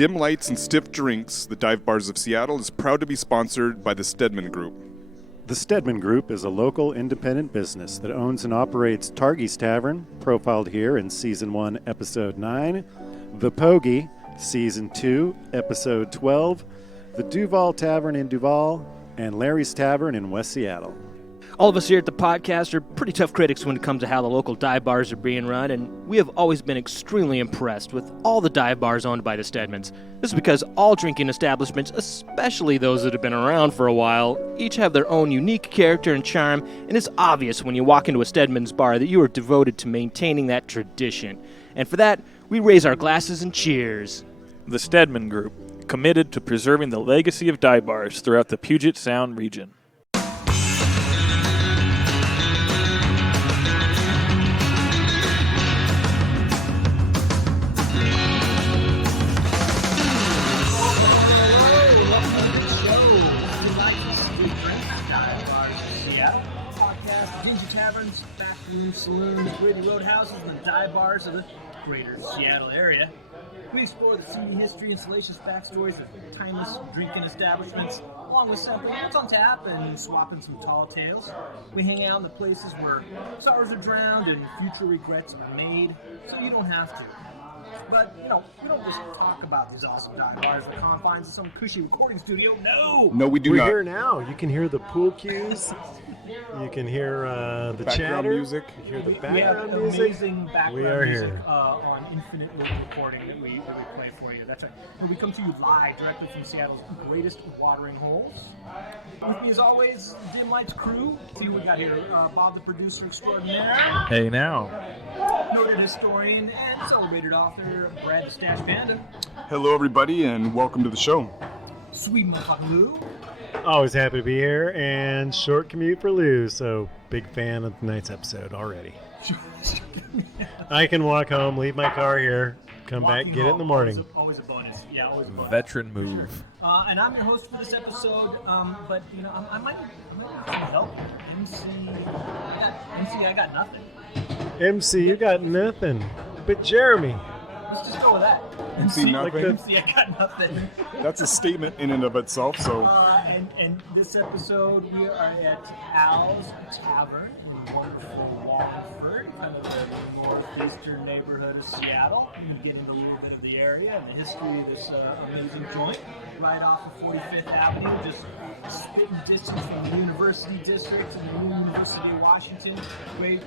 Dim lights and stiff drinks, the Dive Bars of Seattle is proud to be sponsored by the Stedman Group. The Stedman Group is a local independent business that owns and operates Targey's Tavern, profiled here in Season 1, Episode 9, The Pogie, Season 2, Episode 12, the Duval Tavern in Duval, and Larry's Tavern in West Seattle. All of us here at the podcast are pretty tough critics when it comes to how the local dive bars are being run, and we have always been extremely impressed with all the dive bars owned by the Stedmans. This is because all drinking establishments, especially those that have been around for a while, each have their own unique character and charm, and it's obvious when you walk into a Stedman's bar that you are devoted to maintaining that tradition. And for that, we raise our glasses and cheers. The Stedman Group, committed to preserving the legacy of dive bars throughout the Puget Sound region. Taverns, backroom saloons, gritty roadhouses, and the dive bars of the greater Seattle area. We explore the seedy history and salacious backstories of timeless drinking establishments, along with sampling what's on tap and swapping some tall tales. We hang out in the places where sorrows are drowned and future regrets are made, so you don't have to. But, we don't just talk about these awesome dive bars in the confines of some cushy recording studio. No, we do not. We're here now. You can hear the pool cues. You can hear the background chatter. music. You can hear the We background have music. amazing background We are music here. On infinite loop recording that we play for you. That's right. And we come to you live directly from Seattle's greatest watering holes. With me, as always, Dim Lights crew. See who we got here. Bob, the producer extraordinaire. Hey now. Noted historian and celebrated author Brad the Stash Panda. Hello, everybody, and welcome to the show. Sweet motherfucking Lou. Always happy to be here, and short commute for Lou, so big fan of tonight's episode already. I can walk home, leave my car here, come back, Walking get it in the home, morning. Always a bonus. Yeah, always a bonus. Veteran move. And I'm your host for this episode, but I might need some help. I got nothing. MC, you got nothing. But Jeremy. Let's just go with that. MC nothing. MC, I got nothing. That's a statement in and of itself, so... And this episode, we are at Al's Tavern in wonderful Wallingford, kind of the northeastern neighborhood of Seattle. You can get into a little bit of the area and the history of this amazing joint, right off of 45th Avenue, just spitting distance from the University District and the new University of Washington. Great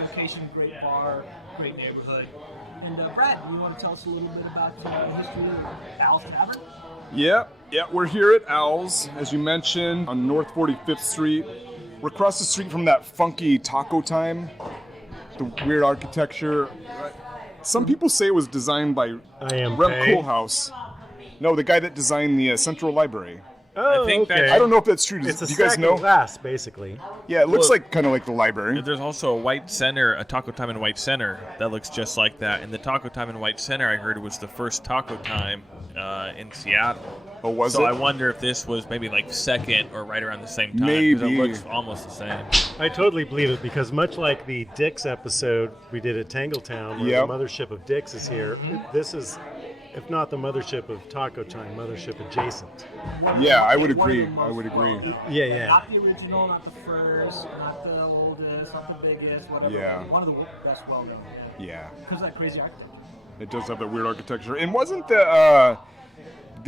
location, great bar, great neighborhood. And Brad, you want to tell us a little bit about the history of Al's Tavern? Yeah, we're here at Owl's, as you mentioned, on North 45th Street. We're across the street from that funky Taco Time, the weird architecture. Some people say it was designed by Rem Koolhaus. No, the guy that designed the Central Library. Oh, I think okay. I don't know if that's true. It's a Do you guys stack know? of glass, basically. Yeah, it looks Well, kind of like the library. There's also a White Center, a Taco Time in White Center that looks just like that. And the Taco Time in White Center, I heard, was the first Taco Time in Seattle. Oh, was So it? I wonder if this was maybe like second or right around the same time. Maybe. Because it looks almost the same. I totally believe it, because much like the Dick's episode we did at Tangletown, where Yep. the mothership of Dick's is here, this is, if not the mothership of Taco Time, mothership adjacent. Yeah, I would agree. I would agree. Yeah. Not the original, not the first, not the oldest, not the biggest, whatever. Yeah. One of the best well-known. Yeah, Because of that crazy architecture. it does have that weird architecture. And wasn't the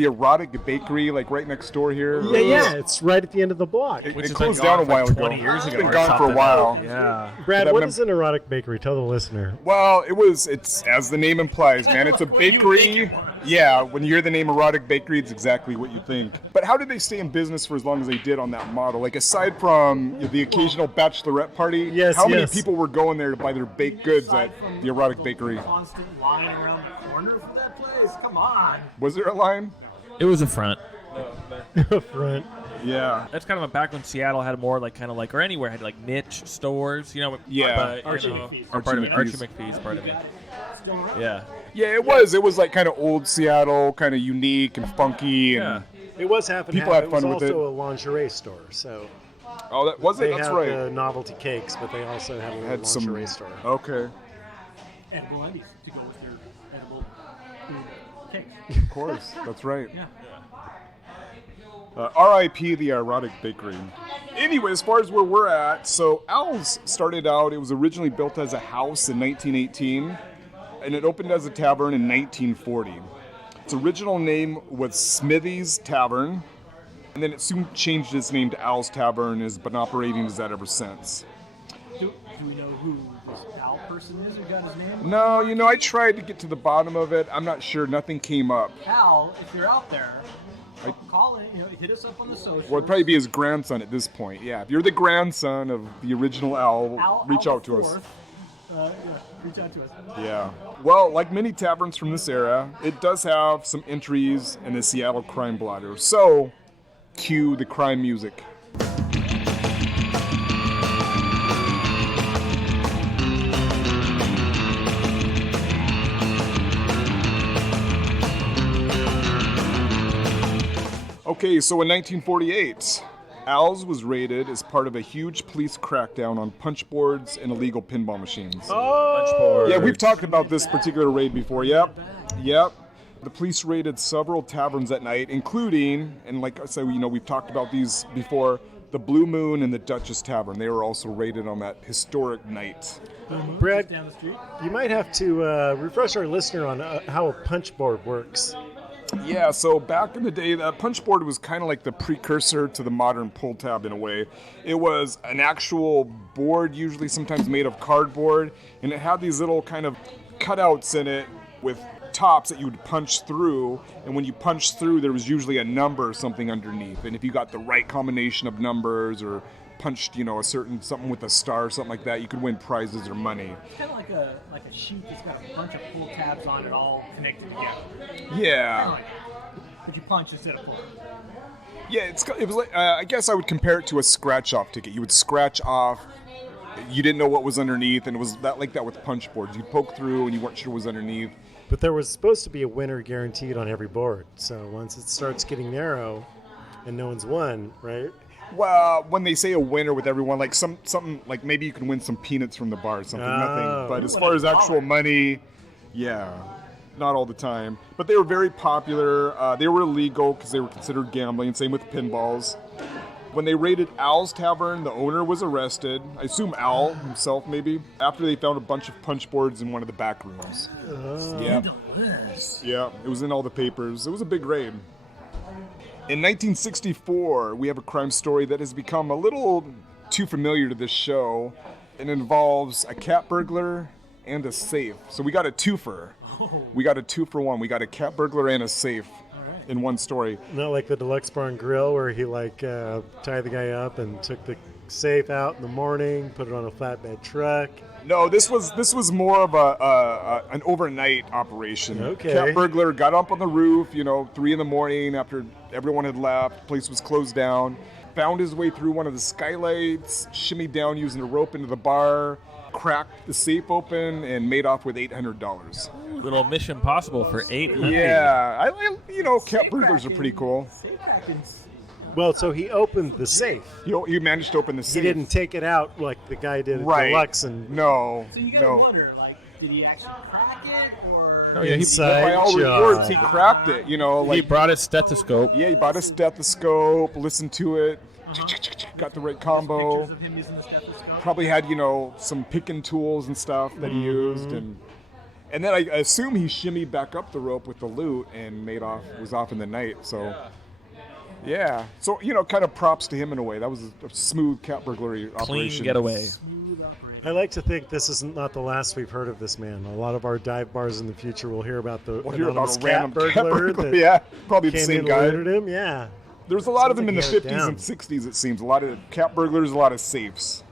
Erotic Bakery like right next door here? Yeah, it's right at the end of the block. It Which has closed been down a gone while for ago. 20 years It's ago been or gone for a something. while. Yeah. Brad, But what I'm- is an erotic bakery? Tell the listener. Well, it's as the name implies, man. It's a bakery. Yeah, when you hear the name Erotic Bakery, it's exactly what you think. But how did they stay in business for as long as they did on that model? Like, aside from the occasional bachelorette party, Yes, how many yes. people were going there to buy their baked goods at the Erotic Bakery? Constant line around the corner for that place. Come on. Was there a line? It was a front. Front. Yeah. That's kind of back when Seattle had more or anywhere had like niche stores, Yeah. But, Archie you know, McPhee's. or part of it. Archie McPhee's. McPhee's part of it. Still around? Yeah. Yeah, it was. It was like kind of old Seattle, kind of unique and funky. And Yeah. It was half and People half. had It was fun with also it. a lingerie store, so Oh, that was it. they That's have right. the novelty cakes, but they also have a little Had some. lingerie store. Okay. Edible Emmys to go with their edible food cake. Of course, that's right. Yeah. R.I.P. the Erotic Bakery. Anyway, as far as where we're at, so Al's started out, it was originally built as a house in 1918, and it opened as a tavern in 1940. Its original name was Smithy's Tavern, and then it soon changed its name to Al's Tavern and has been operating as that ever since. Do we know who this Al person is who got his name? No, I tried to get to the bottom of it. I'm not sure. Nothing came up. Al, if you're out there, call it. Hit us up on the socials. Well, it'd probably be his grandson at this point. Yeah, if you're the grandson of the original Al, reach out to us. Reach out to us. Yeah. Well, like many taverns from this era, it does have some entries in the Seattle crime blotter. So, cue the crime music. Okay, so in 1948, Al's was raided as part of a huge police crackdown on punch boards and illegal pinball machines. Punch Yeah, we've talked about this particular raid before. Yep. The police raided several taverns that night, including, and like I said, we've talked about these before, the Blue Moon and the Duchess Tavern. They were also raided on that historic night. Brad, Down the street. you might have to refresh our listener on how a punch board works. Yeah, so back in the day, the punch board was kind of like the precursor to the modern pull tab in a way. It was an actual board, usually sometimes made of cardboard, and it had these little kind of cutouts in it with tops that you would punch through, and when you punched through, there was usually a number or something underneath, and if you got the right combination of numbers or punched, a certain something with a star or something like that, you could win prizes or money. It's kind of like a sheet that's got a bunch of pull tabs on it, all connected together. Yeah. Like, but you punch instead of pull. Yeah, it was like, I guess I would compare it to a scratch-off ticket. You would scratch off, you didn't know what was underneath, and it was like that with punch boards. You'd poke through and you weren't sure what was underneath. But there was supposed to be a winner guaranteed on every board. So once it starts getting narrow and no one's won, right? Well, when they say a winner with everyone, like something like maybe you can win some peanuts from the bar or something, nothing. But as far as actual money, yeah, not all the time. But they were very popular. They were illegal because they were considered gambling. Same with pinballs. When they raided Al's Tavern, the owner was arrested. I assume Al himself, maybe, after they found a bunch of punch boards in one of the back rooms. Yeah, it was in all the papers. It was a big raid. In 1964, we have a crime story that has become a little too familiar to this show. It involves a cat burglar and a safe. So we got a twofer. We got a 2-for-1. We got a cat burglar and a safe in one story. Not like the Deluxe Barn Grill where he tied the guy up and took the safe out in the morning, put it on a flatbed truck. No, this was more of an overnight operation. Okay. Cat burglar got up on the roof, 3 in the morning after everyone had left. Place was closed down. Found his way through one of the skylights, shimmied down using a rope into the bar, cracked the safe open, and made off with $800. Little Mission Impossible for 800. Yeah, cat burglars are pretty cool. Safe cracking's Well, so he opened the safe. You managed to open the He safe. didn't take it out like the guy did at Right. Deluxe. And No. So you gotta wonder, did he actually crack it, or? Oh, yeah, inside By all job. reports, he cracked it. he brought his stethoscope. Yeah, he bought a stethoscope, listened to it, got the right combo. Pictures of him using the stethoscope. Probably had, some picking tools and stuff that he used, and then I assume he shimmied back up the rope with the loot and was off in the night. So, yeah. So kind of props to him in a way. That was a smooth cat burglary Clean operation. getaway. Smooth operation. I like to think this is not the last we've heard of this man. A lot of our dive bars in the future will hear about the We'll hear anonymous about a random cat cat burglar burglar. that Yeah, probably the came same in guy. and looted him. Yeah. There was a lot of them Sounds in the like he had it 50s down. and 60s, it seems. A lot of cat burglars, a lot of safes.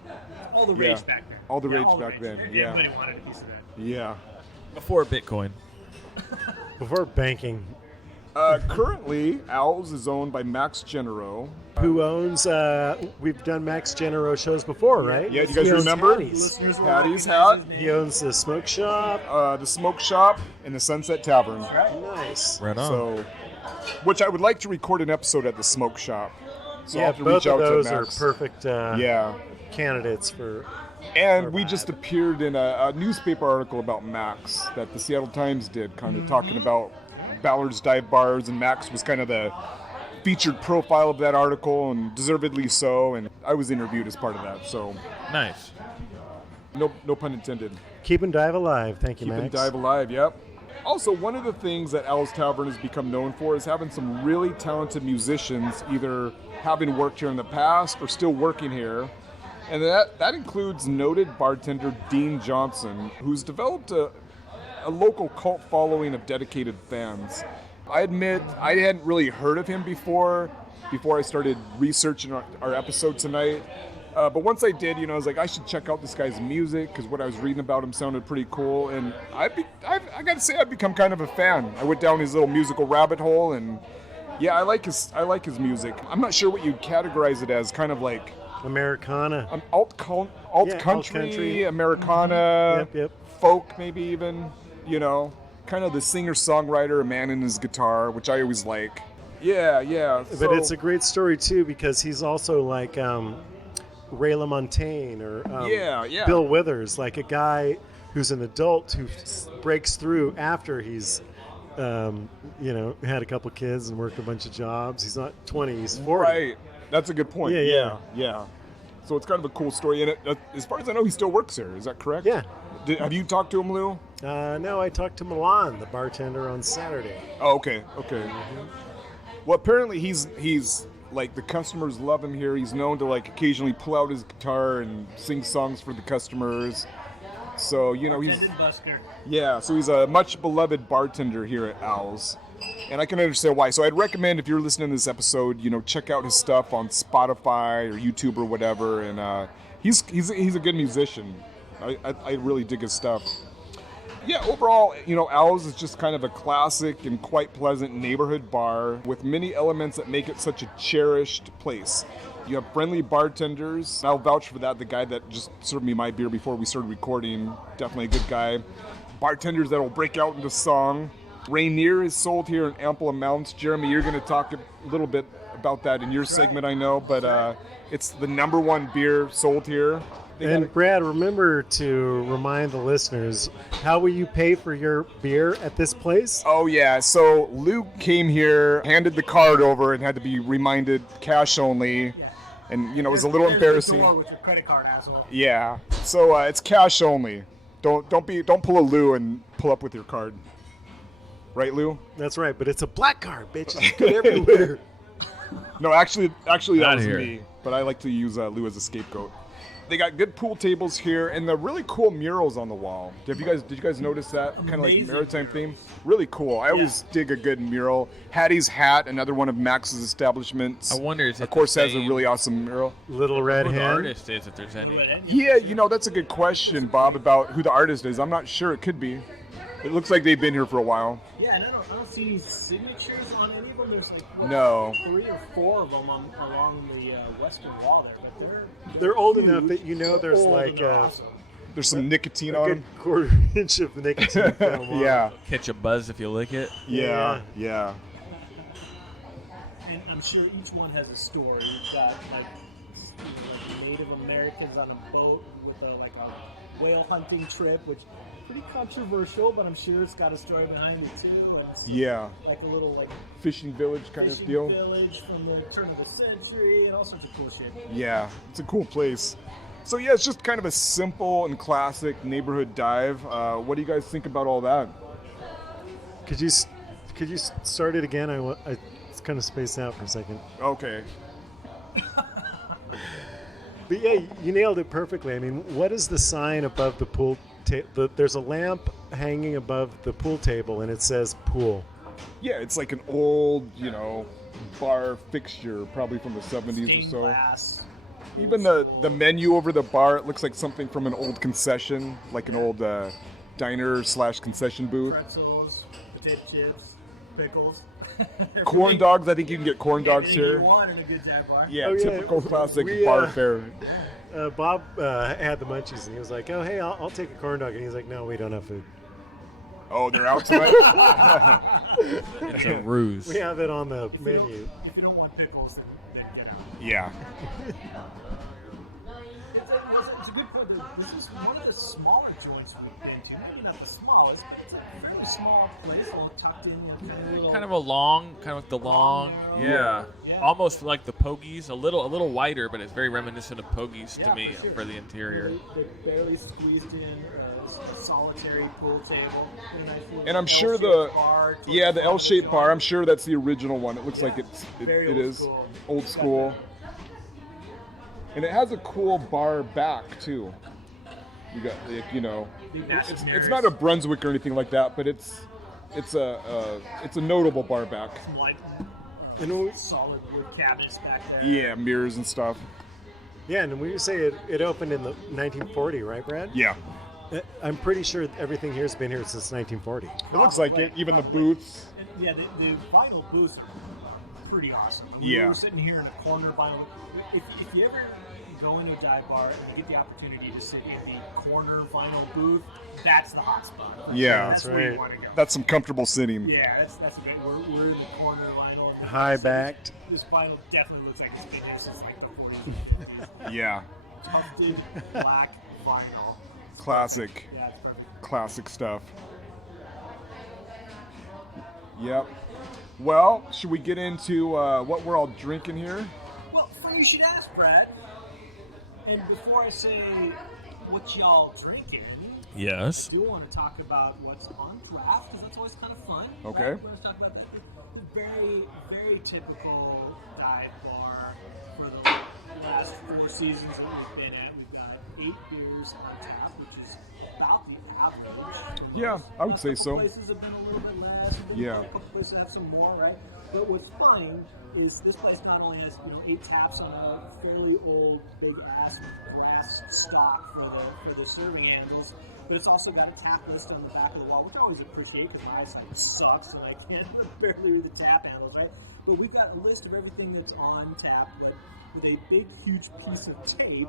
All the rage back then. All the rage all back then, yeah. Everybody wanted a piece of that. Yeah. Before Bitcoin. Before banking. Currently, Al's is owned by Max Genero. Who owns, we've done Max Genero shows before, right? Yeah, do you guys He owns remember? Hatties. Listeners will Hattie's recognize hat. his He name. owns the smoke shop. The Smoke Shop, and the Sunset Tavern. Nice. Right on. So, which I would like to record an episode at the Smoke Shop. So I'll Yeah, have to both reach out of those to are Max. perfect Yeah. candidates for. And we just appeared in a newspaper article about Max that the Seattle Times did, kind of talking about Ballard's Dive Bars, and Max was kind of the featured profile of that article, and deservedly so, and I was interviewed as part of that, so Nice. no pun intended. Keeping Dive alive. Thank you, Keeping Max. Dive alive, yep. Also, one of the things that Al's Tavern has become known for is having some really talented musicians, either having worked here in the past or still working here. And that includes noted bartender Dean Johnson, who's developed a local cult following of dedicated fans. I admit I hadn't really heard of him before I started researching our episode tonight. But once I did, I was like, I should check out this guy's music, because what I was reading about him sounded pretty cool. And I got to say, I've become kind of a fan. I went down his little musical rabbit hole, and yeah, I like his music. I'm not sure what you'd categorize it as, kind of like Americana. alt country, Americana, Yep. folk, maybe even. Kind of the singer-songwriter, a man and his guitar, which I always like. Yeah. But it's a great story, too, because he's also like Ray LaMontagne or Yeah. Bill Withers, like a guy who's an adult who breaks through after he's, had a couple kids and worked a bunch of jobs. He's not 20, he's 40. Right. That's a good point. Yeah. So it's kind of a cool story. And as far as I know, he still works there. Is that correct? Yeah. Have you talked to him, Lou? No, I talked to Milan, the bartender, on Saturday. Oh, okay. Well, apparently he's like, the customers love him here. He's known to like occasionally pull out his guitar and sing songs for the customers. So, he's so he's a much beloved bartender here at Al's. And I can understand why. So I'd recommend, if you're listening to this episode, check out his stuff on Spotify or YouTube or whatever. And he's a good musician. I really dig his stuff. Yeah, overall, Al's is just kind of a classic and quite pleasant neighborhood bar with many elements that make it such a cherished place. You have friendly bartenders. I'll vouch for that. The guy that just served me my beer before we started recording, definitely a good guy. Bartenders that will break out into song. Rainier is sold here in ample amounts. Jeremy, you're going to talk a little bit about that in your segment, I know, but it's the number one beer sold here. And Brad, remember to remind the listeners, how will you pay for your beer at this place? Oh, yeah. So Luke came here, handed the card over, and had to be reminded cash only. And, it was a little embarrassing. The door with your credit card, asshole. Yeah. So it's cash only. Don't pull a Lou and pull up with your card. Right, Lou? That's right, but it's a black card, bitch. It's good everywhere. No, actually that Not was here. me. But I like to use Lou as a scapegoat. They got good pool tables here, and the really cool murals on the wall. Did you guys notice that? Kind of like maritime theme? Really cool. I always dig a good mural. Hattie's Hat, another one of Max's establishments. I wonder, is it of course, the has a same- really awesome mural. Little Red Who the Hen. artist is, if there's any. Yeah, that's a good question, Bob, about who the artist is. I'm not sure. It could be. It looks like they've been here for a while. Yeah, and I don't see any signatures on any of them. There's like No. 3 or 4 of them along the western wall there, but They're old huge, enough that there's old, like and they're awesome. There's some nicotine a on good them. quarter-inch of nicotine film on. Yeah. Catch a buzz if you lick it. Yeah. And I'm sure each one has a story. You've got like Native Americans on a boat with a whale hunting trip, which is pretty controversial, but I'm sure it's got a story behind it too. And it's Yeah. like a little Fishing village kind fishing of deal. village from the turn of the century and all sorts of cool shit. Yeah, it's a cool place. So yeah, it's just kind of a simple and classic neighborhood dive. What do you guys think about all that? Could you start it again? I it's kind of spaced out for a second. Okay. But yeah, you nailed it perfectly. I mean, what is the sign above the pool? There's a lamp hanging above the pool table, and it says pool. Yeah, it's like an old, bar fixture, probably from the 70s or Stained so. glass. Even the menu over the bar, it looks like something from an old concession, like an old diner/concession booth. Pretzels, potato chips, pickles. Corn dogs, I think you can get corn dogs Anything here. you want in a good dive bar. Yeah, Oh, yeah. typical classic We, bar fare. Bob had the munchies, and he was like, "Oh, hey, I'll take a corn dog." And he's like, "No, we don't have food. Oh, they're out tonight? It's a ruse. We have it on the menu." If you don't want pickles, then get out. Yeah. It's a good point. This is one of the smaller joints we've been to. Maybe not the smallest, but it's a fairly small place, all tucked in, kind of a long, kind of like the long, Yeah. almost like the Pogies, a little wider, but it's very reminiscent of Pogies to me for, sure. for the interior. They barely squeezed in a solitary pool table. And I'm sure the L-shaped bar. I'm sure that's the original one. It looks like it is old school. And it has a cool bar back too. You got it's not a Brunswick or anything like that, but it's a notable bar back. Some solid wood cabinets back there. Yeah, mirrors and stuff. Yeah, and when you say it opened in the 1940, right, Brad? Yeah. I'm pretty sure everything here's been here since 1940. It looks like it. Even the booths. And, yeah, the vinyl booths are pretty awesome. I mean, Yeah. we were sitting here in a corner vinyl. If you ever go into a dive bar and you get the opportunity to sit in the corner vinyl booth, that's the hot spot. Yeah. That's That's where right. you want to go. That's some comfortable sitting. Yeah, that's a great. We're in the corner vinyl. And High-backed. This vinyl definitely looks like it's been here since like the 40s. Yeah. Tufted black vinyl. Classic. Yeah, it's perfect. Classic stuff. Yep. Well, should we get into what we're all drinking here? Well, funny you should ask, Brad. And before I say what y'all drinking, Yes. I do want to talk about what's on draft, because that's always kind of fun. Okay. Right? Let's talk about that. The very, very typical dive bar for the last 4 seasons that we've been at. We've got 8 beers on tap, which is about the average. Yeah, I would say so. Places have been a little bit less. Yeah. A couple places have some more, right? But what's fun is this place not only has 8 taps on a fairly old big ass brass stock for the serving handles, but it's also got a tap list on the back of the wall, which I always appreciate because my eyesight sucks and I can't barely read the tap handles, right? But we've got a list of everything that's on tap, but with a big, huge piece of tape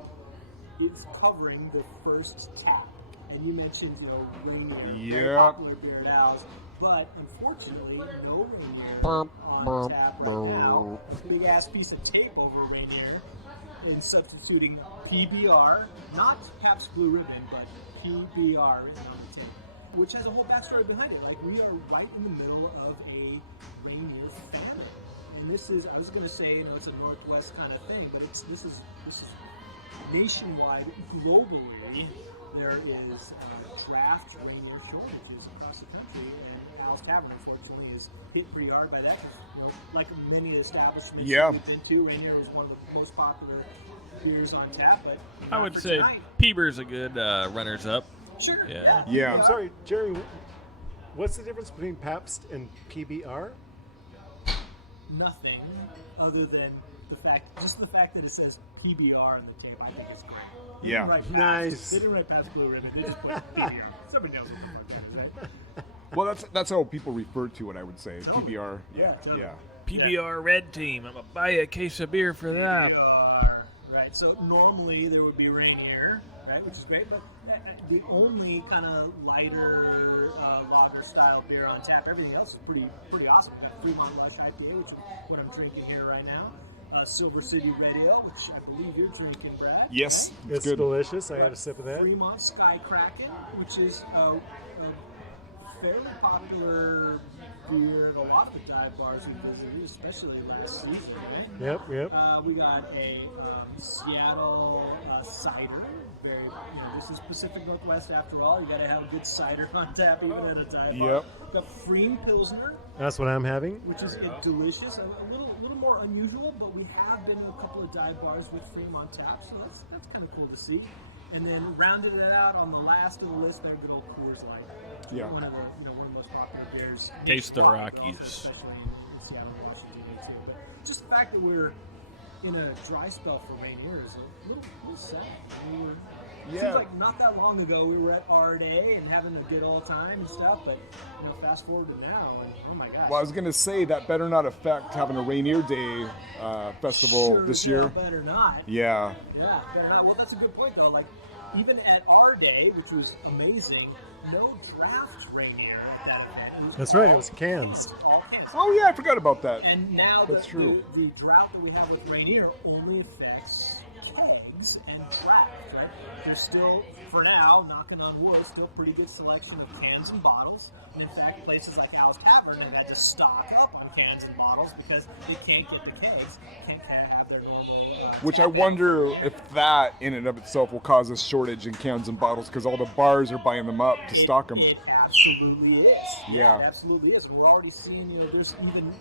is covering the first tap. And you mentioned, Rainier, very popular beer at Al's, but unfortunately, no Rainier on tap right now. Big ass piece of tape over Rainier, and substituting PBR, not Pabst Blue Ribbon, but PBR written on the tape, which has a whole backstory behind it. Like, we are right in the middle of a Rainier famine, and this is, I was going to say, it's a Northwest kind of thing, but this is nationwide, globally. There is draft Rainier shortages across the country, and Al's Tavern, unfortunately, is hit pretty hard by that. Like many establishments that we've been to, Rainier was one of the most popular beers on tap. But I would say Peeber's a good runners-up. Sure. Yeah. I'm sorry, Jerry. What's the difference between Pabst and PBR? Nothing other than the fact that it says PBR on the tape. I think it's great. Yeah. Nice. They didn't write Pabst Blue Ribbon. They just put PBR. Somebody knows what the fuck that is, right? Well, that's how people refer to it, I would say. Totally. PBR. Yeah. PBR Red Team. I'm going to buy a case of beer for that. PBR. Right. So normally there would be Rainier, right, which is great, but the only kind of lighter lager style beer on tap. Everything else is pretty awesome. We've got Fremont Rush IPA, which is what I'm drinking here right now. Silver City Radio, which I believe you're drinking, Brad. Yes, It's good. delicious. I had a sip of that. Fremont Sky Kraken, which is a fairly popular beer at a lot of the dive bars we visited, especially last season. Right? Yep. We got a Seattle cider. Very, this is Pacific Northwest after all. You got to have a good cider on tap even at a dive bar. Yep. The Freem Pilsner, That's what I'm having. which is delicious, a little more unusual, but we have been to a couple of dive bars with Freem on tap, so that's kind of cool to see. And then rounded it out on the last of the list, there, good old Coors Light. Yeah. One of the most popular beers. Taste the Also, Rockies. especially in Seattle, Washington, too. But just the fact that we're in a dry spell for Rainier is a little sad. Seems like not that long ago we were at our day and having a good old time and stuff, but fast forward to now, and oh my gosh. Well, I was going to say that better not affect having a Rainier Day festival Sure this as year. hell better not. Yeah. Yeah, better not. Well, that's a good point though. Like even at our day, which was amazing, no draft Rainier at that event. That's right. It was cans. All cans. Oh, yeah, I forgot about that. And now That's true. The drought that we have with Rainier only affects kegs and draft, right? There's still, for now, knocking on wood, still pretty good selection of cans and bottles. And in fact, places like Al's Tavern have had to stock up on cans and bottles because you can't get the kegs, can't have their normal. Which I wonder if that in and of itself will cause a shortage in cans and bottles because all the bars are buying them up to stock them. It absolutely is. Yeah. It absolutely is. We're already seeing, there's even,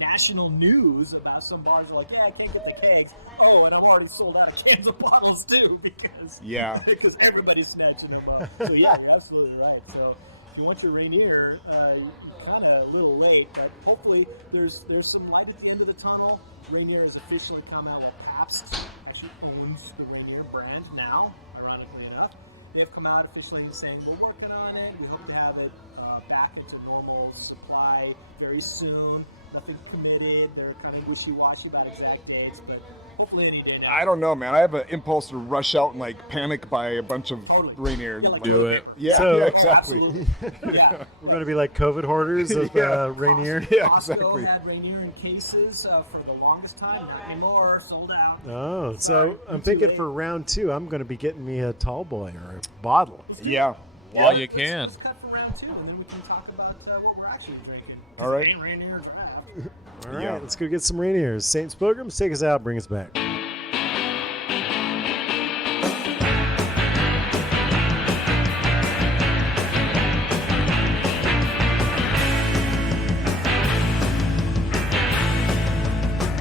national news about some bars like, I can't get the kegs. Oh, and I'm already sold out of cans and bottles too because because everybody's snatching them up. So yeah, you're absolutely right. So if you want your Rainier, you're kind of a little late, but hopefully there's some light at the end of the tunnel. Rainier has officially come out with Pabst, actually owns the Rainier brand now, ironically enough. They've come out officially and saying, we're working on it. We hope to have it back into normal supply very soon. Nothing committed. They're kind of wishy-washy about exact dates, but hopefully any day now. I don't know, man. I have an impulse to rush out and panic buy a bunch of Rainier. Yeah, like Do it. Yeah, So- yeah, exactly. Absolutely. Yeah. We're going to be like COVID hoarders of Rainier. Yeah, Costco exactly. had Rainier in cases for the longest time. Not anymore. Sold out. Oh, so Sorry, I'm too thinking late. for round 2, I'm going to be getting me a tall boy or a bottle. Yeah. While Yeah, you can. Let's cut for round 2, and then we can talk about what we're actually drinking. All right. Ain't Rainier draft. All right, Yeah. let's go get some Rainiers. Saints Pilgrims, take us out, bring us back.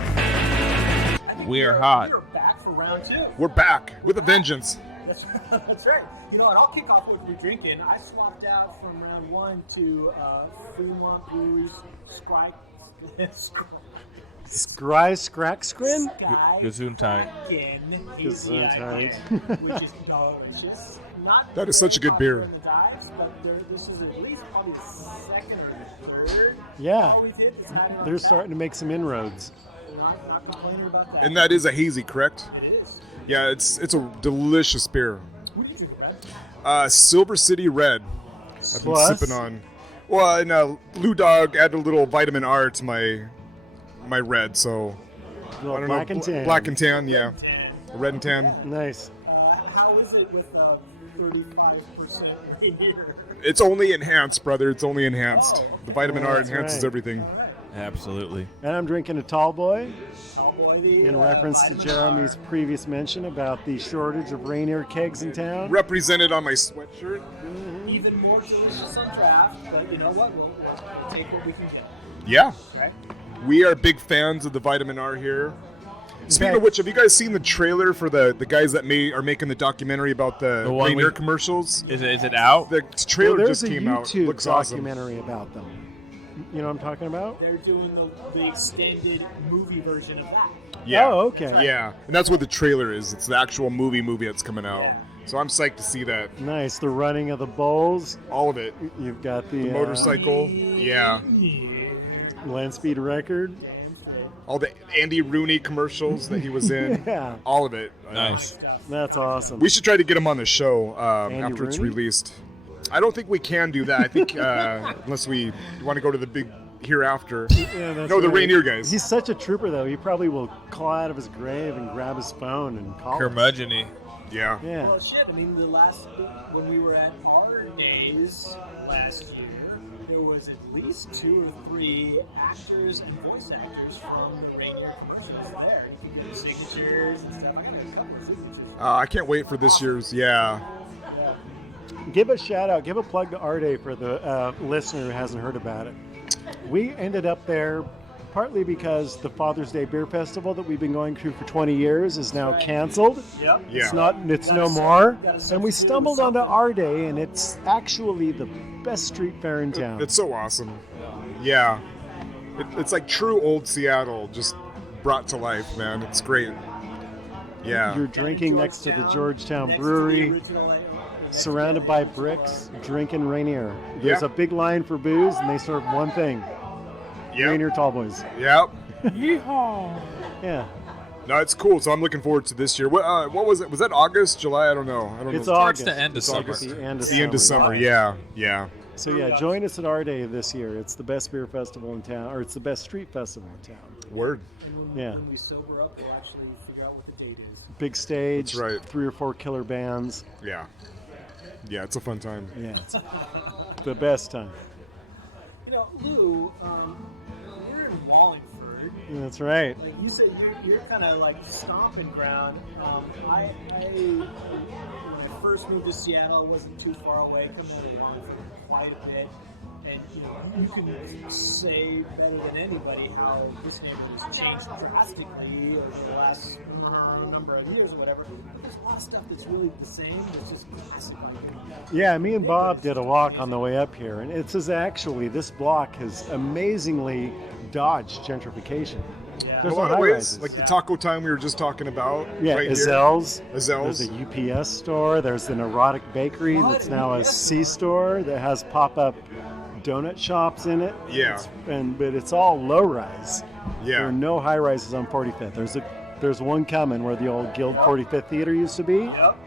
I think We are hot. We are back for round 2. We're back with a vengeance. That's right. And I'll kick off with we're drinking. I swapped out from round 1 to Fremont Brewery's Sky Skry-Scrack-Scrin? Gesundheit, Gesundheit. which is delicious. Not That is such a good beer. in the dives, but this is at least probably second or third. Yeah, All we've hit is hiding on they're the starting to make some inroads. back. Not complaining about that. And that is a hazy, correct? It is. Yeah, it's a delicious beer. Who did you grab? Silver City Red. I've been Plus? sipping on. Well, and Lou Dog added a little vitamin R to my red, so A little I don't black know. and tan. Black and tan, yeah. Red and tan. Nice. How is it with 35% Rainier? It's only enhanced, brother. It's only enhanced. The vitamin Oh, R that's enhances right. everything. Absolutely. And I'm drinking a tall boy Oh boy, the, in reference to vitamin Jeremy's R. previous mention about the shortage of Rainier kegs in town. Represented on my sweatshirt. Even more delicious on draft, but you know what? We'll take what we can get. Yeah. Okay? We are big fans of the vitamin R here. Speaking fact- of which, have you guys seen the trailer for the guys that are making the documentary about the The one Rainier we- commercials? Is it out? The trailer Well, there's just a came out. YouTube Looks awesome. documentary about them. You know what I'm talking about? They're doing the extended movie version of that. Yeah. Oh, okay. Yeah, and that's what the trailer is. It's the actual movie that's coming out. Yeah. So I'm psyched to see that. Nice. The running of the bulls. All of it. You've got the Motorcycle. Yeah. land speed record. All the Andy Rooney commercials that he was in. Yeah. All of it. Nice. That's awesome. We should try to get him on the show Andy after it's Rooney? released. I don't think we can do that. I think unless we want to go to the big hereafter. Yeah, that's No, the right. Rainier guys. He's such a trooper, though. He probably will claw out of his grave and grab his phone and call us. Curmudgeon-y. Yeah. Yeah. Well, shit. I mean, when we were at our days last year, there was at least 2 or 3 actors and voice actors from the Rainier commercials there. You can get signatures and stuff. I got a couple of signatures. I can't wait for this year's. Yeah. Give a shout out, give a plug to Arde for the listener who hasn't heard about it. We ended up there partly because the Father's Day Beer Festival that we've been going to for 20 years is now canceled. Yep. Yeah. It's no more. And we stumbled onto Arde, and it's actually the best street fair in town. It's so awesome. Yeah. It's like true old Seattle just brought to life, man. It's great. Yeah. You're drinking next to the Georgetown next to the Brewery, original- surrounded by bricks, drinking Rainier. There's Yeah. a big line for booze, and they serve one thing: Rainier Tall Boys. Yep. Yeah, No, it's cool. So I'm looking forward to this year. What was it? Was that August, July? I don't know. it's know. August. Towards the end of It's summer. August. The end of It's the end of summer. Yeah. Yeah. So yeah, join us at our day this year. It's the best beer festival in town, or it's the best street festival in town. Word. Yeah. When we sober up, we'll actually figure out what the date is. Big stage, That's right. 3 or 4 killer bands. Yeah. Yeah, it's a fun time. Yeah, it's the best time. You know, Lou, we're in Wallingford. That's right. Like you said, you're kind of like stomping ground. When I first moved to Seattle, I wasn't too far away. Come to Wallingford quite a bit, and you can say better than anybody how this neighborhood has changed drastically over the last number of years or whatever. But there's a lot of stuff that's really the same. It's just classic. Yeah, me and Bob did a walk on the way up here, and it says actually this block has amazingly dodged gentrification. Yeah. There's a no lot of high-rises. ways, like the taco time we were just talking about. Yeah, right Ezell's. here. Ezell's. There's a UPS store. There's an Erotic Bakery What? that's now a UPS? C-store that has pop-up donut shops in it. Yeah. But it's all low-rise. There Yeah. are no high-rises on 45th. There's one coming where the old Guild 45th Theater used to be. Yep.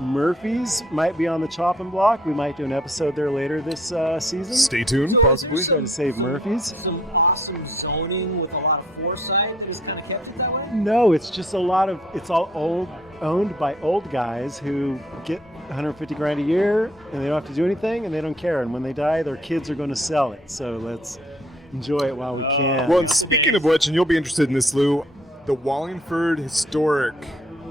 Murphy's might be on the chopping block. We might do an episode there later this season. Stay tuned, So possibly. Try to save Murphy's. Some awesome zoning with a lot of foresight that has kind of kept it that way. No, it's just it's all owned by old guys who get 150 grand a year and they don't have to do anything and they don't care. And when they die, their kids are going to sell it. So let's enjoy it while we can. Well, and speaking of which, and you'll be interested in this, Lou, the Wallingford Historic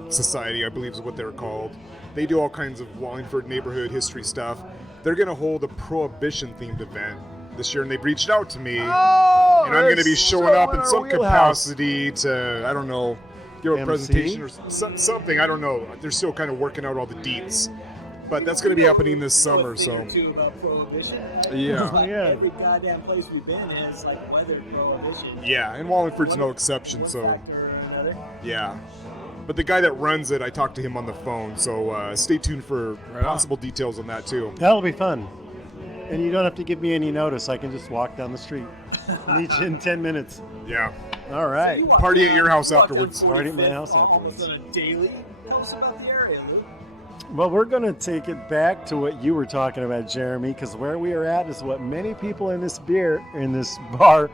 Society, I believe is what they're called. They do all kinds of Wallingford neighborhood history stuff. They're going to hold a Prohibition-themed event this year, and they've reached out to me. And I'm going to be showing up in some capacity to, I don't know, give a MC? presentation or something. I don't know. They're still kind of working out all the deets. But that's going to be happening this summer, A so. thing or two about prohibition. Yeah. It's like Yeah. every goddamn place we've been has like weathered prohibition. Yeah, and Wallingford's no exception, One so. factor or another. Yeah. But the guy that runs it, I talked to him on the phone, so stay tuned for possible details on that too. That'll be fun. And you don't have to give me any notice. I can just walk down the street. Meet you in 10 minutes. Yeah. All right. You walk Party at down- your house you walk afterwards. down Party at my 45th house almost afterwards. on a daily. Tell us about the area, Lou. Well, we're going to take it back to what you were talking about, Jeremy, because where we are at is what many people in this bar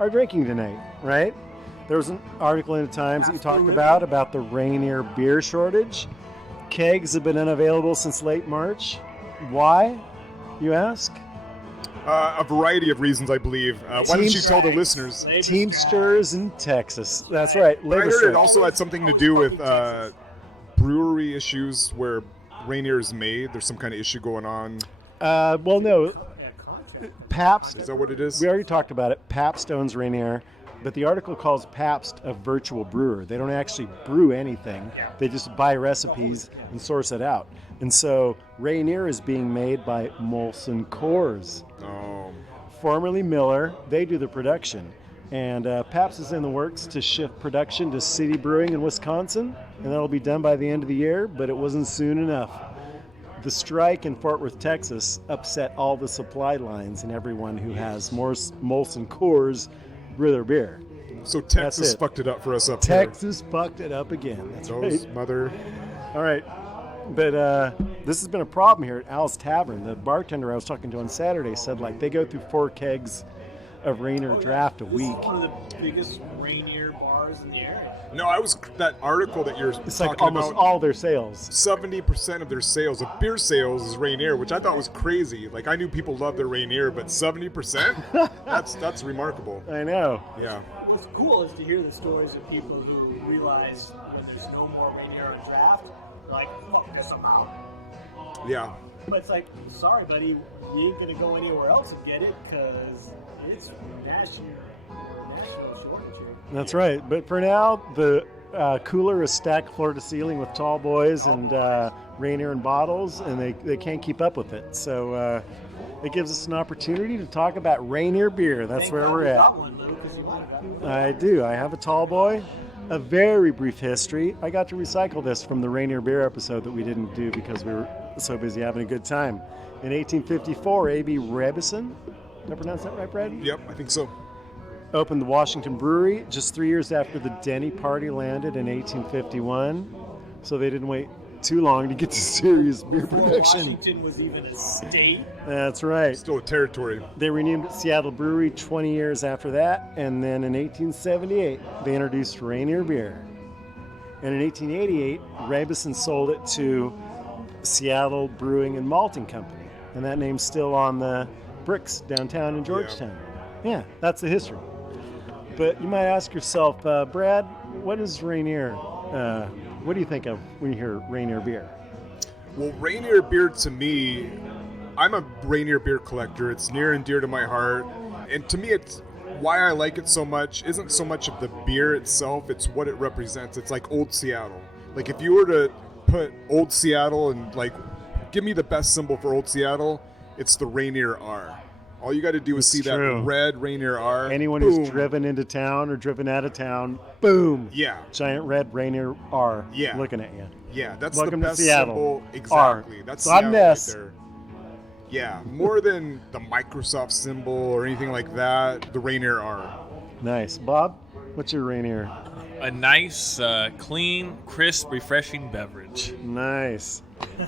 are drinking tonight, right? There was an article in the Times that you talked about the Rainier beer shortage. Kegs have been unavailable since late March. Why, you ask? A variety of reasons, I believe. Why don't you tell the listeners? Labor Teamsters in Texas. That's right. I Labor heard strike. it also had something to do with brewery issues where Rainier is made. There's some kind of issue going on. Well, no. Pabst. Is that what it is? We already talked about it. Pabst owns Rainier, but the article calls Pabst a virtual brewer. They don't actually brew anything. They just buy recipes and source it out. And so Rainier is being made by Molson Coors, Oh. formerly Miller. They do the production. And Pabst is in the works to shift production to City Brewing in Wisconsin, and that'll be done by the end of the year, but it wasn't soon enough. The strike in Fort Worth, Texas upset all the supply lines and everyone who has more Molson Coors brew their beer. So Texas it. fucked it up for us up Texas fucked it up again. That's here. Those right. mother. All right. But this has been a problem here at Al's Tavern. The bartender I was talking to on Saturday said like they go through 4 kegs of Rainier draft a This week. is one of the biggest Rainier bars in the area. No, that article that you're It's talking like almost about. all their sales. 70% of their sales, of beer sales, is Rainier, which I thought was crazy. Like I knew people loved their Rainier, but 70%? That's remarkable. I know. Yeah. What's cool is to hear the stories of people who realize when there's no more Rainier on draft, like, fuck this amount. Yeah. But it's like, sorry, buddy, you ain't gonna go anywhere else and get it because it's national shortage here. That's right. But for now, the cooler is stacked floor to ceiling with tall boys and Rainier in bottles, and they can't keep up with it. So it gives us an opportunity to talk about Rainier beer. That's Thank were God we're we at. got one, Lou, 'cause you might have gotten one. I do. I have a tall boy. A very brief history. I got to recycle this from the Rainier beer episode that we didn't do because we were so busy having a good time. In 1854, A.B. Rebison, did I pronounce that right, Brad? Yep, I think so. Opened the Washington Brewery just 3 years after the Denny Party landed in 1851. So they didn't wait too long to get to serious beer Before production. Washington was even a state. That's right. Still a territory. They renamed it Seattle Brewery 20 years after that, and then in 1878, they introduced Rainier beer. And in 1888, Rabeson sold it to Seattle Brewing and Malting Company, and that name's still on the bricks downtown in Georgetown. Yeah, that's the history. But you might ask yourself, Brad, what is Rainier? What do you think of when you hear Rainier beer? Well, Rainier beer to me, I'm a Rainier beer collector. It's near and dear to my heart. And to me, it's why I like it so much isn't so much of the beer itself, it's what it represents. It's like old Seattle. Like if you were to put old Seattle and like give me the best symbol for old Seattle, it's the Rainier R. All you got to do is see true. that red Rainier R. Anyone boom. who's driven into town or driven out of town, boom. Yeah. Giant red Rainier R Yeah. looking at you. Yeah, that's Welcome the to best Seattle. symbol. Exactly. R. That's So I'm Seattle this. right there. Yeah, more than the Microsoft symbol or anything like that, the Rainier R. Nice. Bob, what's your Rainier? A nice, clean, crisp, refreshing beverage. Nice.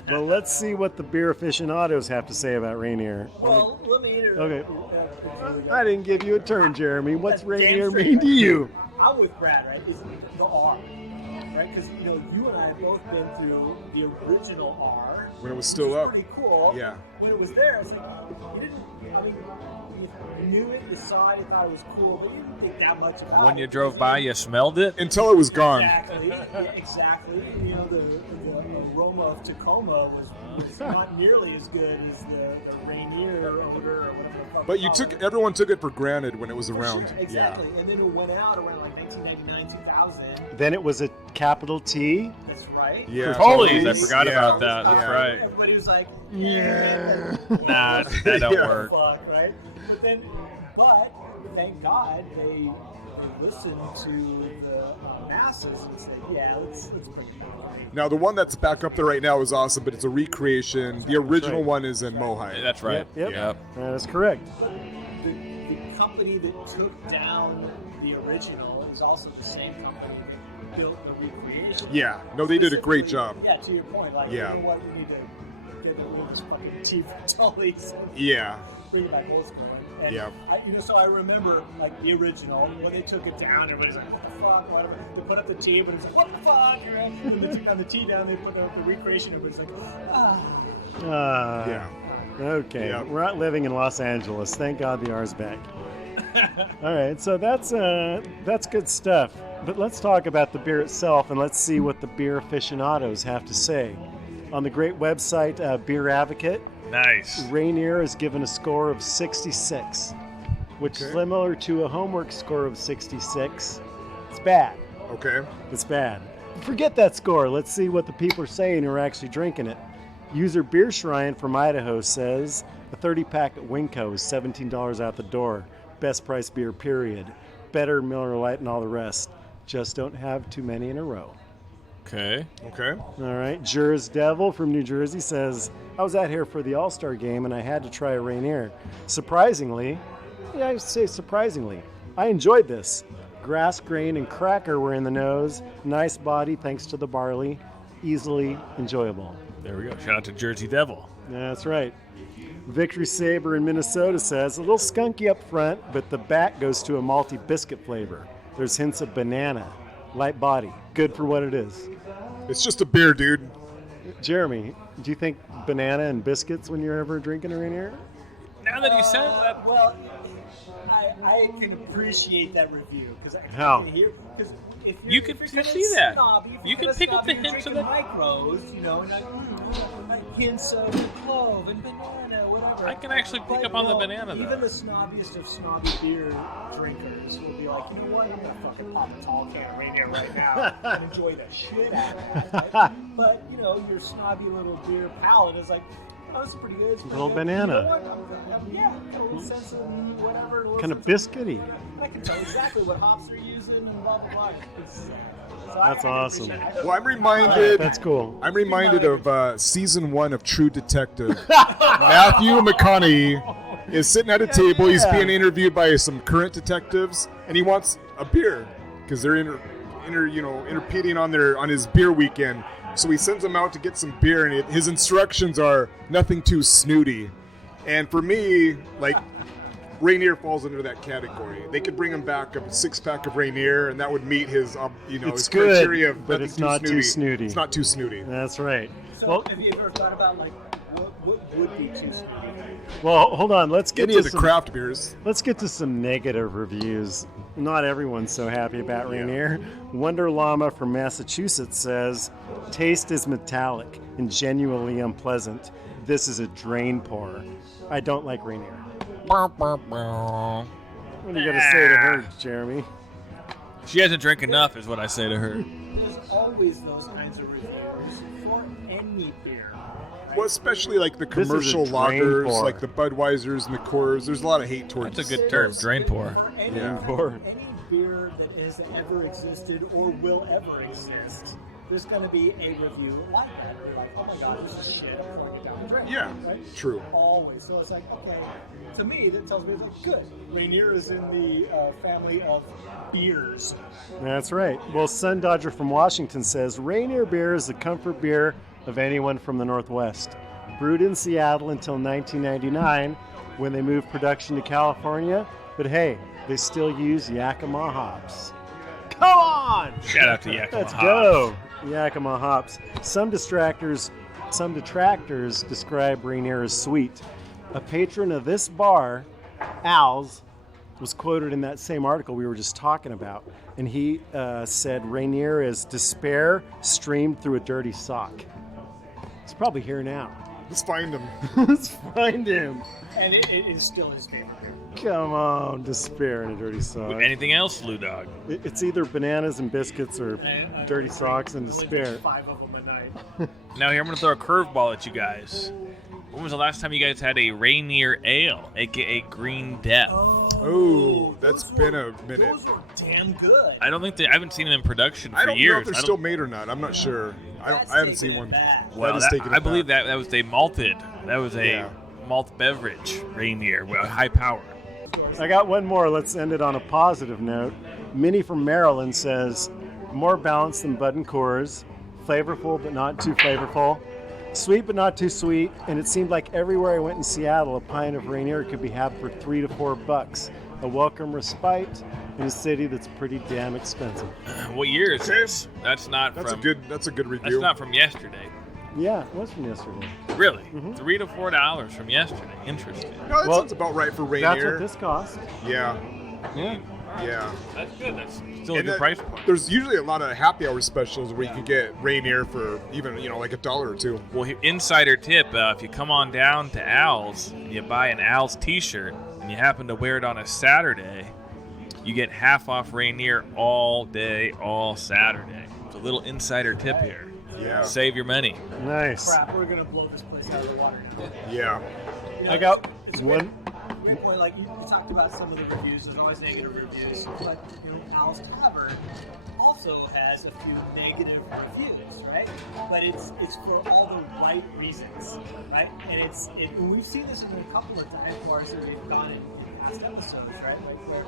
Well, let's see what the beer aficionados have to say about Rainier. Well, let me interrupt. Okay. I didn't give you a turn, Jeremy. What's Damn Rainier straight. mean to you? I'm with Brad, right? It's the R, right? Because you and I have both been through the original R When it was which still up. Pretty cool. Yeah. When it was there, it's like you didn't. I mean, you knew it, you saw it, you thought it was cool, but you didn't think that much about it. When you drove by, you smelled it. Until it was gone. Exactly. Yeah, exactly. The aroma of Tacoma was not nearly as good as the Rainier odor or whatever the fuck. But we call it. everyone took it for granted when it was For around. sure, exactly. And then it went out around like 1999, 2000. Then it was a capital T. That's right. Yeah. Holy, I Totally. forgot Yeah. about that. That's Yeah. right. Everybody was like, Yeah. Nah, that don't Yeah. work. fuck, right? But thank God they listened to the masses and said, yeah, let's put it out. Now the one that's back up there right now is awesome, but it's a recreation. The original right. one is in Mohai. That's right. Yep. That is correct. The company that took down the original is also the same company that built the recreation. Yeah. No, they did a great Specifically- job. Yeah, to your point, like, Yeah. you know what, we need to get rid of this fucking tea for Tully's and Yeah. bring it back old school. And Yeah. so I remember, like, the original, when they took it down, everybody's like, what the fuck, whatever. They put up the tea, but it's like, what the fuck? When they took down the tea down, they put up the recreation, everybody's like, ah. Yeah. Okay. Yeah. We're not living in Los Angeles. Thank God the R's back. All right. So that's good stuff. But let's talk about the beer itself, and let's see what the beer aficionados have to say. On the great website Beer Advocate, Nice. Rainier is given a score of 66, which is Okay. similar to a homework score of 66. It's bad. Okay. It's bad. Forget that score. Let's see what the people are saying who are actually drinking it. User Beer Shrine from Idaho says a 30-pack at Winco is $17 out the door. Best price beer, period. Better Miller Lite and all the rest. Just don't have too many in a row. Okay. Okay. All right. Jur's Devil from New Jersey says, I was out here for the All-Star game and I had to try a Rainier. Surprisingly, I say surprisingly, I enjoyed this. Grass grain and cracker were in the nose. Nice body thanks to the barley. Easily enjoyable. There we go. Shout out to Jersey Devil. That's right. Victory Saber in Minnesota says, a little skunky up front, but the back goes to a malty biscuit flavor. There's hints of banana. Light body. Good for what it is. It's just a beer, dude. Jeremy, do you think banana and biscuits when you're ever drinking a Rainier? Now that he said that, Well, I can appreciate that review because I How? can hear because if you're, You can if you're see kinda that. snobby, if You you're can kinda pick up snobby, the you're hints of drinking the- micros, like hints of clove and banana, whatever. I can actually pick But, up on the you know, banana, though. Even the snobbiest of snobby beer drinkers will be like, you know what? I'm gonna fucking pop a tall can of Rainier right now and enjoy the shit out of it. Right? But your snobby little beer palate is like, oh, this is pretty good. It's pretty Little good. banana. You know what? Yeah, got a little sense of whatever. a little Kind of sense biscuity. I can tell exactly what hops they're using and blah blah blah. That's awesome. Well, I'm reminded. That's cool. I'm reminded of season 1 of True Detective. Matthew McConaughey is sitting at a table. He's being interviewed by some current detectives, and he wants a beer because they're interpeting on his beer weekend. So he sends him out to get some beer, and his instructions are nothing too snooty. And for me, like, Rainier falls into that category. They could bring him back a 6-pack of Rainier, and that would meet his, It's his good, criteria of but nothing it's not too snooty. It's not too snooty. That's right. So Well, have you ever thought about like what would be too snooty? well, hold on. Let's get Any to of the some craft beers. Let's get to some negative reviews. Not everyone's so happy about Rainier. Wonder Llama from Massachusetts says, taste is metallic and genuinely unpleasant. This is a drain pour. I don't like Rainier. What do you got to say to her, Jeremy? She hasn't drank enough, is what I say to her. There's always those kinds of reviews for any beer. Well, especially like the This is a commercial drain lagers, pour. like the Budweisers and the Coors. There's a lot of hate towards That's a good term, those. drain pour. For any, Yeah. any beer that has ever existed or will ever exist, there's going to be a review like that. Where you're like, oh my god, this is shit. I'm pouring it down the drain. Yeah, right? true. Always. So it's like, okay. To me, that tells me it's like, good. Rainier is in the family of beers. That's right. Well, Sun Dodger from Washington says, Rainier beer is the comfort beer of anyone from the Northwest. Brewed in Seattle until 1999 when they moved production to California. But hey, they still use Yakima hops. Come on! Shout out to Yakima Let's Hops. go. Yakima hops. Some detractors describe Rainier as sweet. A patron of this bar, Al's, was quoted in that same article we were just talking about, and he said Rainier is despair streamed through a dirty sock. He's probably here now. Let's find them. Let's find him. And it is still his favorite. Come on, despair in a dirty sock. Anything else, Lou Dog? It's either bananas and biscuits or dirty socks and Only despair. drink 5 of them a night. Now here, I'm going to throw a curveball at you guys. When was the last time you guys had a Rainier Ale, a.k.a. Green Death? Oh, that's been a minute. Those are damn good. I don't think I haven't seen them in production for I don't years. know if they're still made or not. I'm not sure. I haven't seen one. Well, That is taking it I believe back. that was a malted. That was a Yeah. malt beverage Rainier, with high power. I got one more. Let's end it on a positive note. Minnie from Maryland says, more balanced than Bud and Coors, flavorful but not too flavorful, sweet but not too sweet, and it seemed like everywhere I went in Seattle, a pint of Rainier could be had for $3 to $4. A welcome respite in a city that's pretty damn expensive. What year is this? That's not That's from. a good review. That's not from yesterday. Yeah, it was from yesterday. Really? $3 to $4 from yesterday. Interesting. No, that Well, sounds about right for That's what Rainier. this cost. Yeah, Yeah. yeah. That's good. That's still a And good that- price point. There's usually a lot of happy hour specials where you can get Rainier for even like $1 or $2. Well, insider tip: if you come on down to Al's and you buy an Al's T-shirt and you happen to wear it on a Saturday, you get half off Rainier all day, all Saturday. It's a little insider tip here. Yeah, Save your money. Nice. Crap, we're going to blow this place out of the water now. yeah. You know, I got it's one. great point. Like you talked about some of the reviews. There's always negative reviews, but Al's Tavern also has a few negative reviews, right? But it's for all the right reasons, right? And and we've seen this in a couple of dive bars that we've gone in past episodes, right? Like where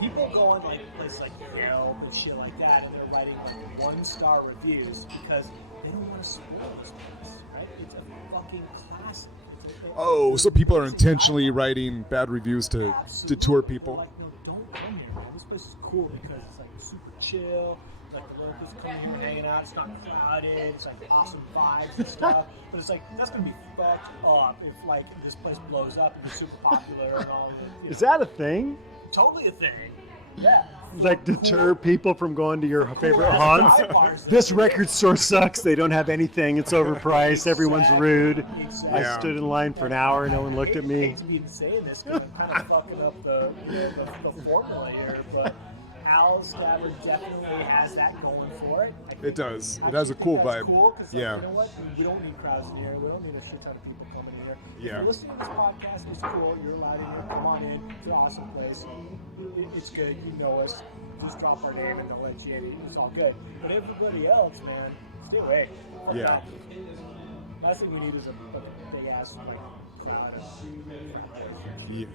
people go in like places like Yelp and shit like that, and they're writing like 1-star reviews because they don't want to spoil this place, right? It's a fucking classic. Oh, so people are intentionally writing bad reviews to detour people. Like, no, don't come here, man. This place is cool because it's like super chill. Like the locals come here and hanging out. It's not crowded. It's like awesome vibes and stuff. But it's like that's gonna be fucked up if like this place blows up and gets super popular and all. Is that a thing? Totally a thing? Yeah. Like deter people from going to your favorite Cool haunts? dive bars. This record store sucks. They don't have anything. It's overpriced. Everyone's rude. Exactly. I stood in line for an hour. No one looked at I me. hate to be saying this because I'm kind of fucking up the formula here, but Al's Tavern definitely has that going for it. I think It does. It has a cool that's vibe. Cool, 'cause, like, Yeah. you know what? We don't need crowds in here. We don't need a shit ton of people coming in here. If Yeah. you're listening to this podcast, it's cool. You're allowed in here. Come on in. It's an awesome place. It's good. You know us. Just drop our name and they'll let you in. It's all good. But everybody else, man, stay away. Fuck Yeah. that. Last thing you need is a big ass like cloud of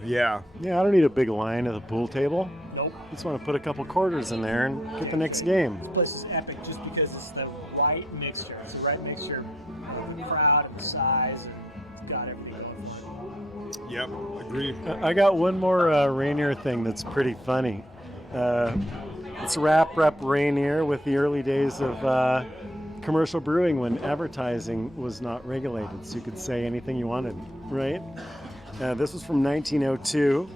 Yeah. Yeah, I don't need a big line at the pool table. Nope. Just want to put a couple quarters in there and get the next game. This place is epic just because it's the right mixture. It's the right mixture of the crowd and the size, and it's got everything going for it. Yep. Agreed. I got one more Rainier thing that's pretty funny. It's rep Rainier with the early days of commercial brewing when advertising was not regulated, so you could say anything you wanted, right? This was from 1902.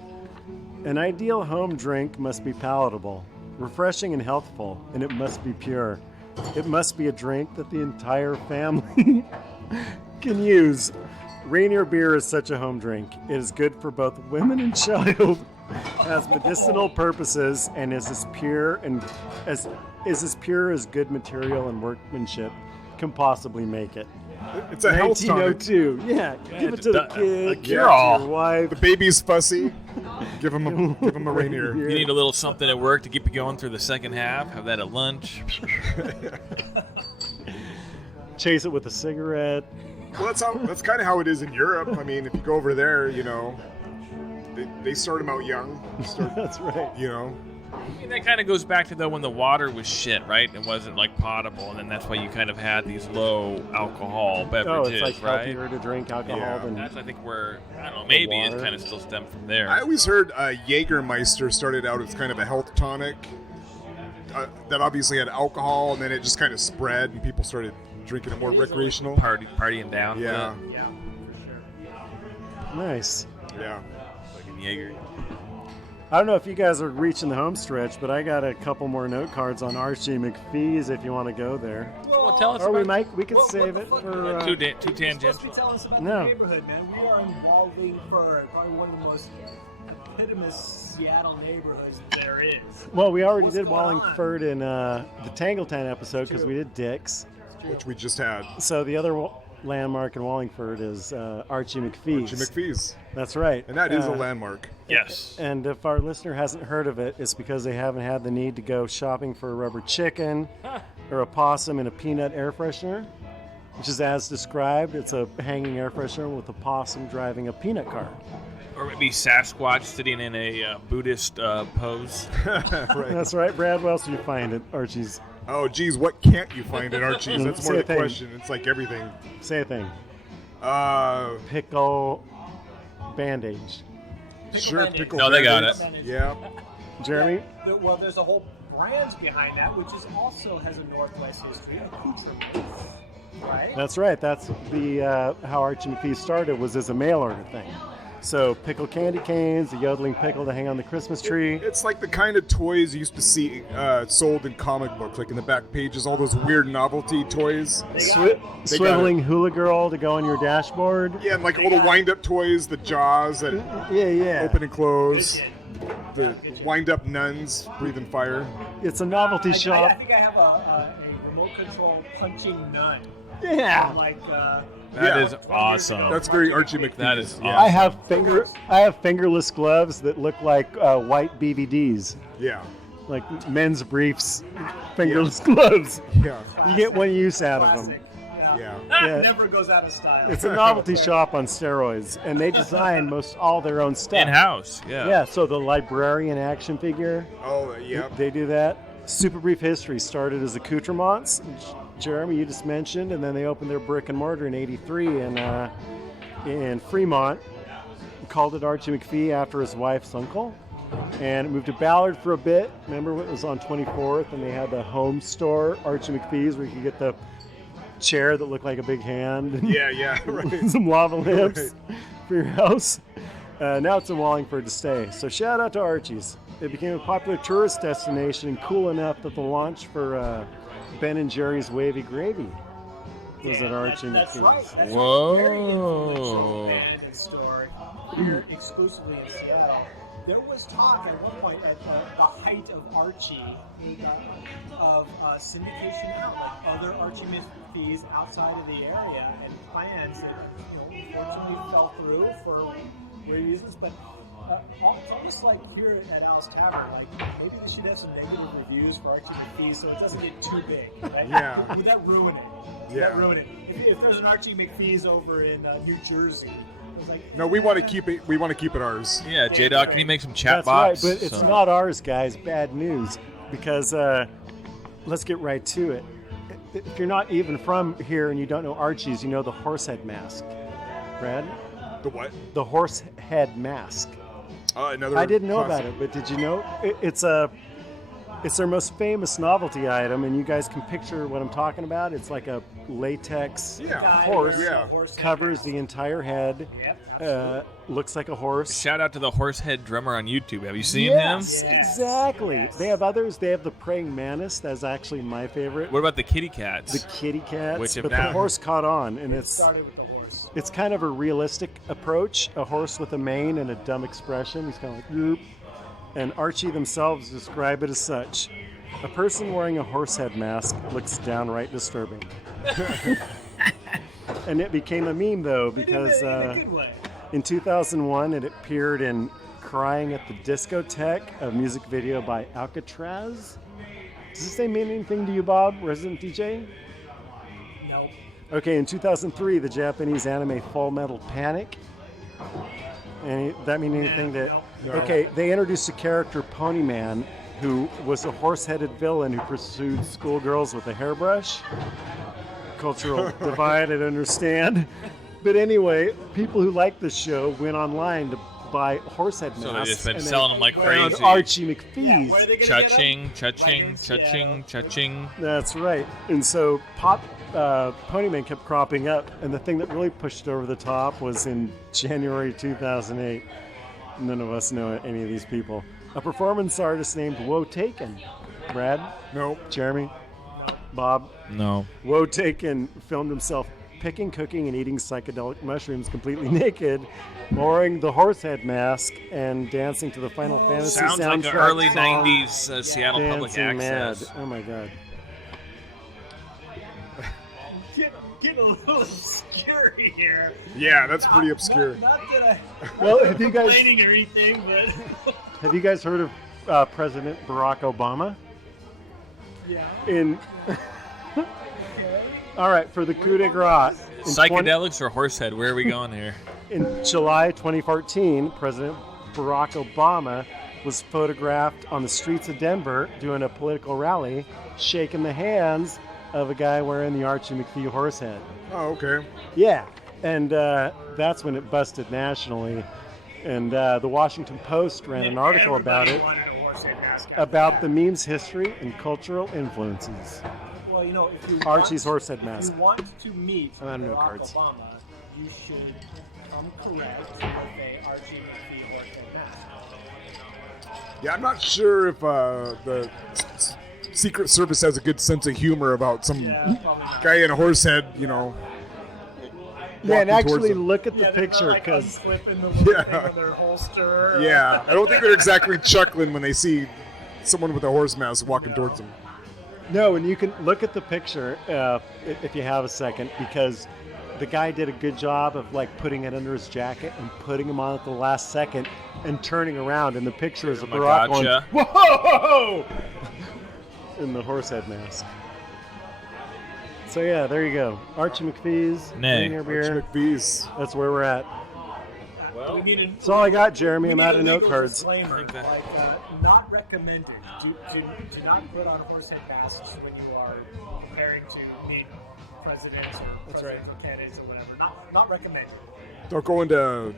An ideal home drink must be palatable, refreshing and healthful, and it must be pure. It must be a drink that the entire family can use. Rainier beer is such a home drink. It is good for both women and child, has medicinal purposes, and is as pure as good material and workmanship can possibly make it. It's a health tonic. 1902. Yeah, give it to the kid, give it to cure-all. your wife. The baby's fussy. Give him a Rainier. You need a little something at work to keep you going through the second half. Have that at lunch. Chase it with a cigarette. Well, that's kind of how it is in Europe. I mean, if you go over there, they start them out young. That's right. I mean, that kind of goes back to though when the water was shit, right? It wasn't like potable, and then that's why you kind of had these low alcohol Oh, beverages, it's like right? healthier to drink alcohol Yeah. than That's I think where I don't know. Maybe it water. kind of still stemmed from there. I always heard Jägermeister started out as kind of a health tonic that obviously had alcohol, and then it just kind of spread, and people started drinking it more recreational. Partying down. Yeah, Yeah, for sure. nice. yeah. Fucking Jaeger. I don't know if you guys are reaching the home stretch, but I got a couple more note cards on Archie McPhee's if you want to go there. Well, tell us Or we about could What save the it fuck? for. two You're supposed tangents. to be telling us about No. the neighborhood, man. We are in Wallingford, probably one of the most epitomous Seattle neighborhoods there is. Well, we already What's did going on? Wallingford in the Tangletown episode because we did Dick's. Which we just had. So the other landmark in Wallingford is Archie McPhee's. Archie McPhee's. That's right. And that is a landmark. Yes. And if our listener hasn't heard of it, it's because they haven't had the need to go shopping for a rubber chicken or a possum and a peanut air freshener, which is as described. It's a hanging air freshener with a possum driving a peanut car. Or maybe Sasquatch sitting in a Buddhist pose. Right. That's right, Brad. Where else do you find it, Archie's? Oh, geez, what can't you find at Archie's? That's more Say a the thing. question. It's like everything. Say a thing. Uh, Pickle bandage. sure, pickle. No, they got bandits. Yeah. Jeremy? Well, there's a whole brand behind that, which is also has a Northwest history, accoutrements, right? That's right. That's the how Archie McPhee started was as a mail order thing. So pickle candy canes, a yodeling pickle to hang on the Christmas tree. It's like the kind of toys you used to see sold in comic books, like in the back pages, all those weird novelty toys. Swiveling hula girl to go on your dashboard. Yeah, and like all the wind-up toys, the jaws that Yeah. open and close, the wind-up nuns breathing fire. It's a novelty I shop. think I have a remote control punching nun. Yeah. Like, That Yeah. is awesome. That's very Archie McPhee. That is yeah. awesome. I have fingerless gloves that look like white BVDs, Yeah. like men's briefs, fingerless gloves. Yeah. You get one use out of them. classic. Yeah. Yeah. Never goes out of style. It's a novelty shop on steroids, and they design most all their own stuff. In-house, yeah. Yeah, so the librarian action figure, Oh, yeah. they do that. Super Brief History started as accoutrements, Jeremy, you just mentioned, and then they opened their brick and mortar in '83 in Fremont. Called it Archie McPhee after his wife's uncle, and it moved to Ballard for a bit. Remember, it was on 24th, and they had the home store, Archie McPhee's, where you could get the chair that looked like a big hand. And Yeah, right. some lava lamps for your house. Now it's in Wallingford to stay. So shout out to Archie's. It became a popular tourist destination and cool enough that the launch for Ben and Jerry's Wavy Gravy was at Archie That's McPhee's. right. That's Whoa. a very influential band and store here exclusively in Seattle. There was talk at one point at the height of Archie of syndication out, like other Archie McPhee's outside of the area, and plans that unfortunately fell through for weird reasons. But almost like here at Al's Tavern, like maybe they should have some negative reviews for Archie McPhee so it doesn't get too big. Right? Yeah. Would that ruin it? Would Yeah. that ruin it? If there's an Archie McPhee's over in New Jersey, was like, No, we want to keep it. We want to keep it ours. Yeah, J-Dog, can you make some chat That's right, bots? but it's not ours, guys. Bad news. Because let's get right to it. If you're not even from here and you don't know Archie's, you know the horsehead mask. Brad? The what? The horsehead mask. Another. I didn't know classic. about it, but did you know? It's their most famous novelty item, and you guys can picture what I'm talking about. It's like a latex horse, Yeah. covers the entire head, Yep, looks like a horse. Shout out to the horsehead drummer on YouTube. Have you seen Yes, him? Yes. exactly. Yes. They have others. They have the praying mantis. That's actually my favorite. What about the kitty The cats? kitty cats. Which have but now- the horse caught on, and started with the horse. it's kind of a realistic approach. A horse with a mane and a dumb expression. He's kind of like, Yoop. And Archie themselves describe it as such. A person wearing a horse head mask looks downright disturbing. And it became a meme, though, because in a good way. in 2001 it appeared in Crying at the Discotheque, a music video by Alcatraz. Does this name mean anything to you, Bob, resident DJ? No. Okay, in 2003, the Japanese anime Full Metal Panic. And that mean anything that... No. Okay, they introduced a character, Ponyman, who was a horse-headed villain who pursued schoolgirls with a hairbrush. Cultural divide, I understand. But anyway, people who liked the show went online to buy horse-head masks. So they've just been and they selling them like found crazy. Archie McPhee's. Where are they gonna get 'em? Cha-ching, cha-ching, cha-ching, cha-ching. That's right. And so Ponyman kept cropping up, and the thing that really pushed it over the top was in January 2008. None of us know any of these people. A performance artist named Woe Taken. Brad? Nope. Jeremy? Bob? No. Woe Taken filmed himself picking, cooking, and eating psychedelic mushrooms completely naked, wearing the horsehead mask, and dancing to the Final Fantasy Sounds like soundtrack an early song, 90s Seattle Public Dancing Access. Mad. Oh my god. Getting a little obscure here. Yeah, that's pretty obscure. Not that I Well, have you guys complaining or anything, but have you guys heard of President Barack Obama? yeah. In all right, for the coup de grace in Psychedelics or horsehead? Where are we going here? in July 2014, President Barack Obama was photographed on the streets of Denver doing a political rally, shaking the hands of a guy wearing the Archie McPhee horse head. Oh, okay. Yeah, and that's when it busted nationally. And the Washington Post ran an article about it, Wanted a horse head mask out. about the meme's history and cultural influences. Well, you know, if you Archie's want, horse head if mask. you want to meet I don't know Barack cards. Obama, you should come correct with a Archie McPhee horse head mask. Yeah, I'm not sure if the Secret Service has a good sense of humor about some Yeah, probably not. guy in a horse head, you know. Yeah, and walking towards actually them. look at the Yeah, they're picture, not, like, because unclipping the little Yeah. thing on their holster. Yeah, I don't think they're exactly chuckling when they see someone with a horse mask walking towards them. no, and you can look at the picture if you have a second, because the guy did a good job of like putting it under his jacket and putting him on at the last second and turning around, and the picture is a Barack going, Gotcha. whoa, in the horse head mask. So yeah, there you go. Archie McPhee's, Nay. Rainier beer. McVee's. That's where we're at. We need a, That's all I got, Jeremy. we I'm need out a of note legal cards. disclaimer, like, not recommended. Do not put on horse head masks when you are preparing to meet presidents or presidential candidates or whatever. Not recommended. Don't go into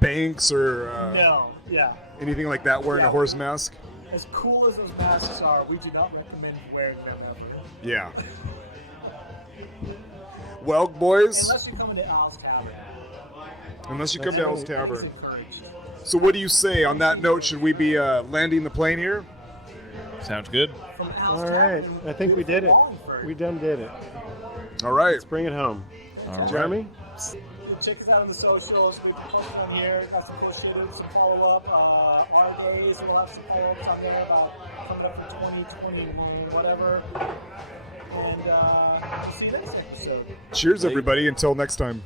banks or No. Yeah. anything like that wearing Yeah. a horse mask. As cool as those masks are, we do not recommend wearing them ever. Yeah. Well, boys, Unless you come into Al's Tavern. unless you come to Hell's It's Tavern. encouraged. So what do you say on that note? Should we be landing the plane here? Sounds good. From Al's All right, Tavern, I think we did it. Wallingford. We done did it. All right. Let's bring it home. All right. Jeremy? Check us out on the socials. We can post on here. Got some cool shit, some follow up. Our days, we'll have some follow ups on there about coming up for 2021, whatever. And we'll see you next episode. Cheers, everybody. Until next time.